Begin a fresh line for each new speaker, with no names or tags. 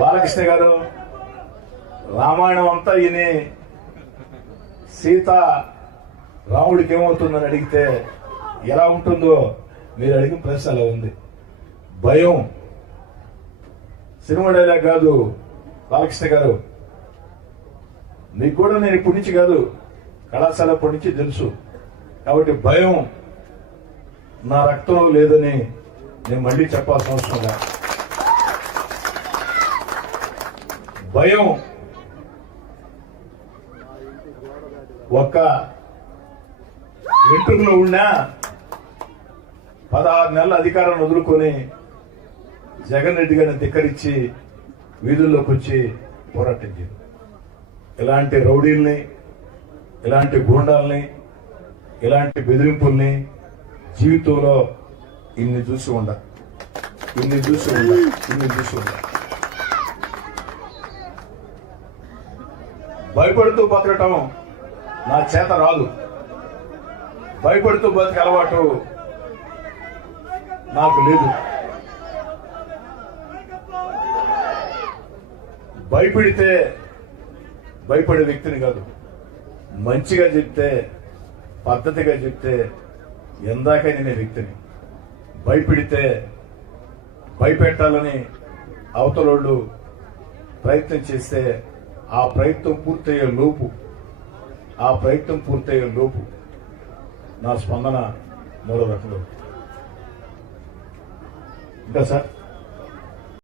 బాలకృష్ణ గారు రామాయణం అంతా ఈయన సీత రాముడికి ఏమవుతుందని అడిగితే ఎలా ఉంటుందో మీరు అడిగిన ప్రశ్న అలా ఉంది. భయం. సినిమా డైలాగ్ కాదు బాలకృష్ణ గారు. మీకు కూడా నేను ఇప్పటి నుంచి కాదు కళాశాల ఇప్పటి నుంచి తెలుసు. కాబట్టి భయం నా రక్తంలో లేదని నేను మళ్ళీ చెప్పాల్సిన అవసరం లేదు. భయం. ఒక్క వెంట్రుకలో ఉన్నా పదహారు నెలల అధికారాన్ని వదులుకొని జగన్ రెడ్డి గారిని ధిక్కరించి వీధుల్లోకి వచ్చి పోరాటం చేయదు ఇలాంటి రౌడీల్ని ఇలాంటి గూండాల్ని ఇలాంటి బెదిరింపుల్ని జీవితంలో ఇన్ని చూసి ఉండ ఇన్ని చూసి ఉండ ఇన్ని చూసి ఉండ భయపడుతూ బతకటం నా చేత రాదు. భయపడుతూ బతికే అలవాటు నాకు లేదు. భయపెడితే భయపడే వ్యక్తిని కాదు. మంచిగా చెప్తే పద్ధతిగా చెప్తే ఎందాక నేనే వ్యక్తిని. భయపెడితే భయపెట్టాలని అవతలోళ్ళు ప్రయత్నం చేస్తే ఆ ప్రయత్నం పూర్తయ్యే లోపు ఆ ప్రయత్నం పూర్తయ్యే లోపు నా స్పందన మూడో రకంలో ఇంకా సార్?